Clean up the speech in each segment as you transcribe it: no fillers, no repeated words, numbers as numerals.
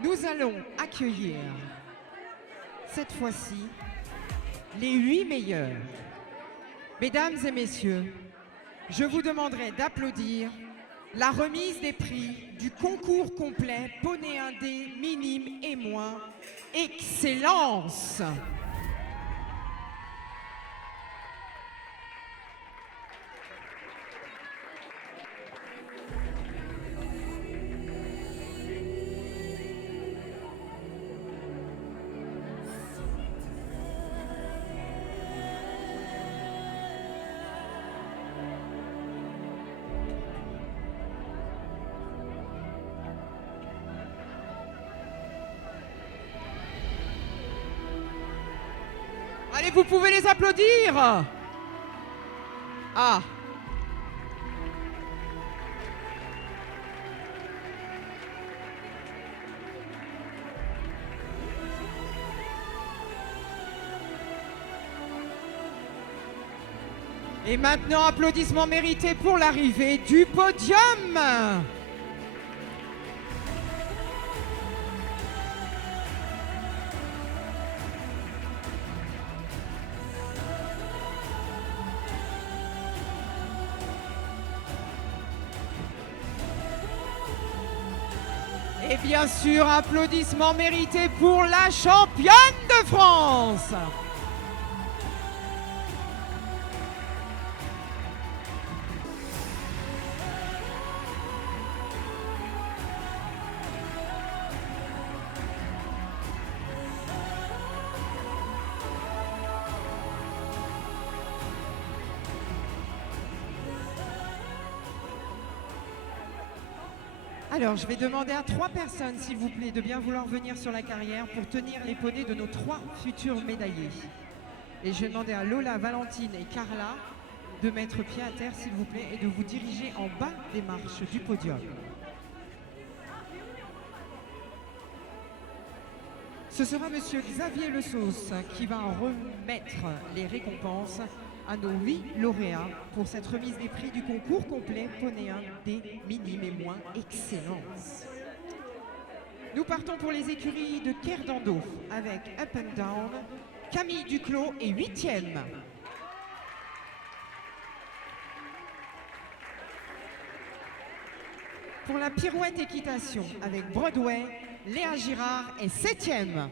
Nous allons accueillir, cette fois-ci, les 8 meilleurs. Mesdames et messieurs, je vous demanderai d'applaudir la remise des prix du concours complet poney indé minime et moins Excellence. Allez, vous pouvez les applaudir. Ah. Et maintenant, applaudissements mérités pour l'arrivée du podium. Et bien sûr, applaudissements mérités pour la championne de France. Alors, je vais demander à 3 personnes, s'il vous plaît, de bien vouloir venir sur la carrière pour tenir les poneys de nos 3 futurs médaillés. Et je vais demander à Lola, Valentine et Carla de mettre pied à terre, s'il vous plaît, et de vous diriger en bas des marches du podium. Ce sera Monsieur Xavier Le Sauce qui va remettre les récompenses à nos 8 lauréats pour cette remise des prix du concours complet poney indé minime et moins Excellence. Nous partons pour les écuries de Kerdando avec Up and Down. Camille Duclos est 8e. Pour la pirouette équitation avec Broadway, Léa Girard est 7e.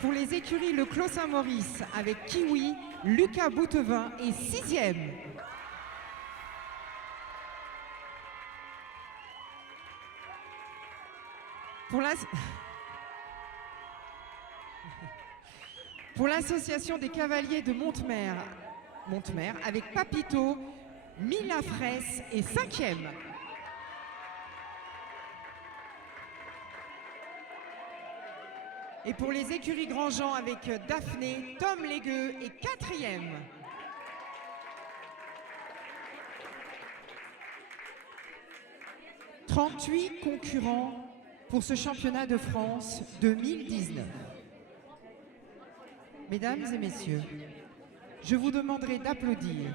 Pour les écuries Le Clos Saint-Maurice avec Kiwi, Lucas Boutevin est 6e. Pour l'association des cavaliers de Montemer avec Papito, Mila Fraisse est 5e. Et pour les écuries Grandjean avec Daphné, Tom Légueux est 4e. « 38 concurrents pour ce championnat de France 2019. Mesdames et messieurs, je vous demanderai d'applaudir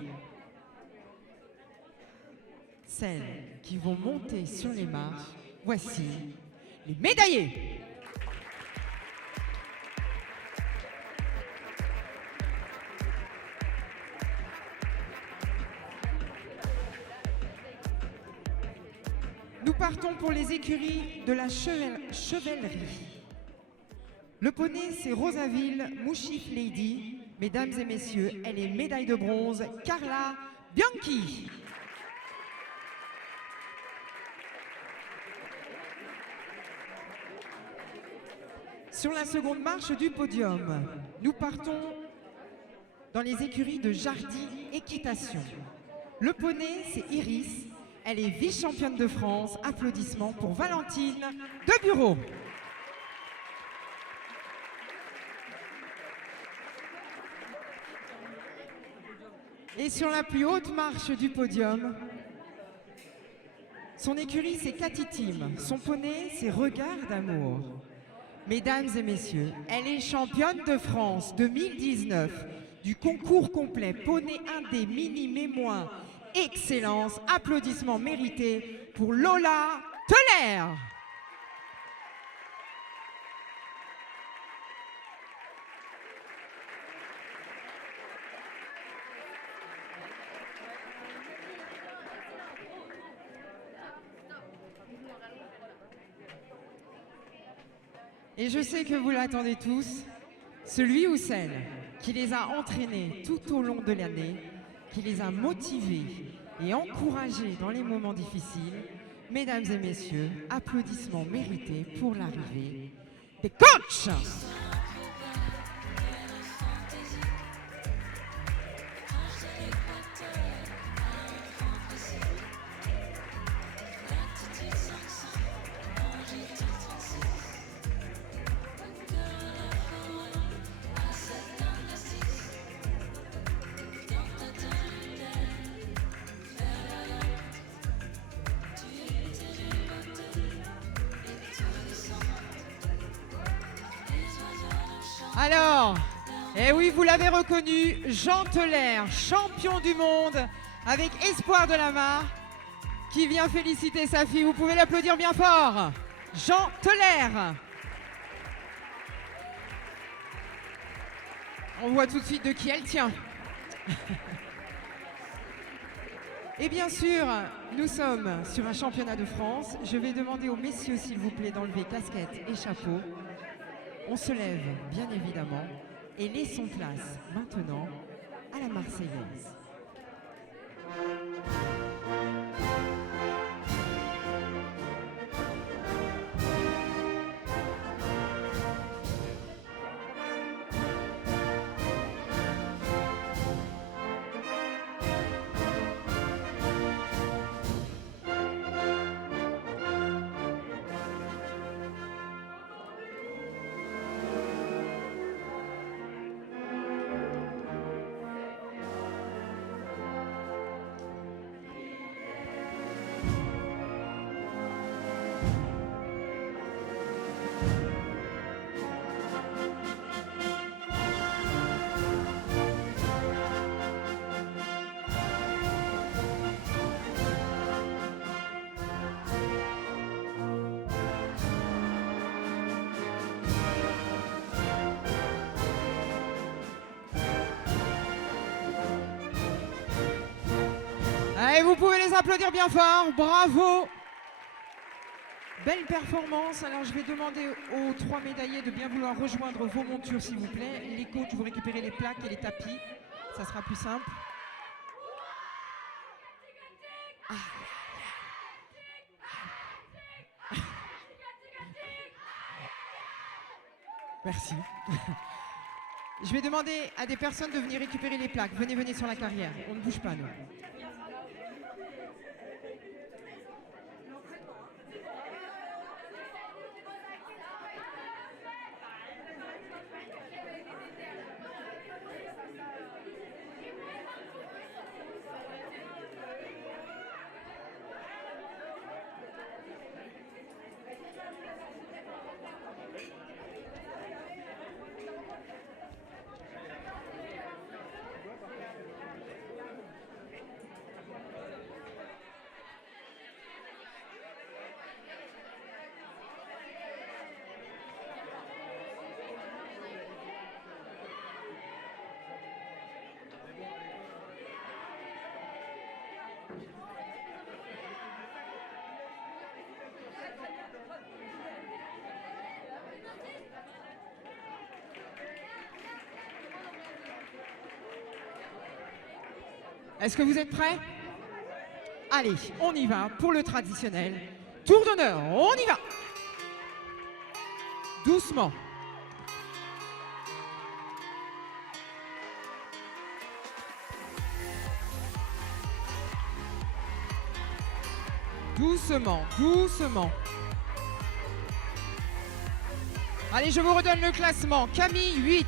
celles qui vont monter sur les marches. Voici les médaillés. Nous partons pour les écuries de la chevalerie. Le poney, c'est Rosaville Mouchif Lady. Mesdames et messieurs, elle est médaille de bronze, Carla Bianchi. Sur la seconde marche du podium, nous partons dans les écuries de Jardy Équitation. Le poney, c'est Iris. Elle est vice-championne de France. Applaudissements pour Valentine de Bureau. Et sur la plus haute marche du podium, son écurie, c'est Cathy Tim. Son poney, c'est Regard d'amour. Mesdames et messieurs, elle est championne de France 2019. du concours complet Poney Indé Mini Mémoire Excellence. Applaudissements mérités pour Lola Teller. Et je sais que vous l'attendez tous, celui ou celle qui les a entraînés tout au long de l'année, qui les a motivés et encouragés dans les moments difficiles. Mesdames et messieurs, applaudissements mérités pour l'arrivée des coachs. Alors, eh oui, vous l'avez reconnu, Jean Teller, champion du monde avec Espoir de la Mare, qui vient féliciter sa fille. Vous pouvez l'applaudir bien fort. Jean Teller. On voit tout de suite de qui elle tient. Et bien sûr, nous sommes sur un championnat de France. Je vais demander aux messieurs, s'il vous plaît, d'enlever casquette et chapeau. On se lève, bien évidemment, et laissons place maintenant à la Marseillaise. Allez, vous pouvez les applaudir bien fort, bravo! Belle performance. Alors je vais demander aux 3 médaillés de bien vouloir rejoindre vos montures, s'il vous plaît. Les coachs, vous récupérez les plaques et les tapis, ça sera plus simple. Merci. Je vais demander à des personnes de venir récupérer les plaques. Venez, venez sur la carrière. On ne bouge pas, nous. Est-ce que vous êtes prêts? Allez, on y va pour le traditionnel tour d'honneur. On y va. Doucement. Doucement, doucement. Allez, je vous redonne le classement. Camille 8,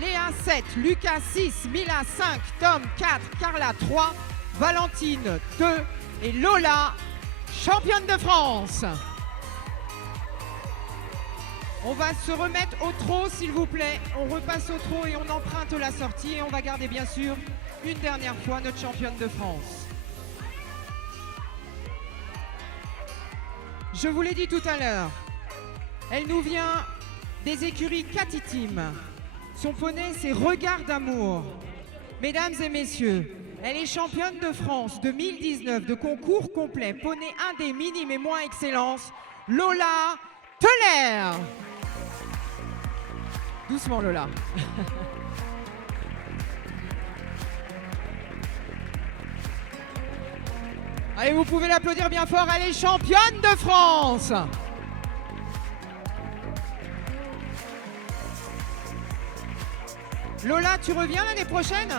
Léa 7, Lucas 6, Mila 5, Tom 4, Carla 3, Valentine 2 et Lola, championne de France. On va se remettre au trot, s'il vous plaît. On repasse au trot et on emprunte la sortie. Et on va garder, bien sûr, une dernière fois notre championne de France. Je vous l'ai dit tout à l'heure, elle nous vient des écuries Cathy-Team. Son poney, c'est Regard d'amour. Mesdames et messieurs, elle est championne de France 2019 de concours complet, poney indé, minime et moins excellence, Lola Teller. Doucement, Lola. Allez, vous pouvez l'applaudir bien fort, elle est championne de France. Lola, tu reviens l'année prochaine?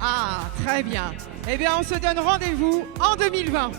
Ah, très bien. Eh bien, on se donne rendez-vous en 2020.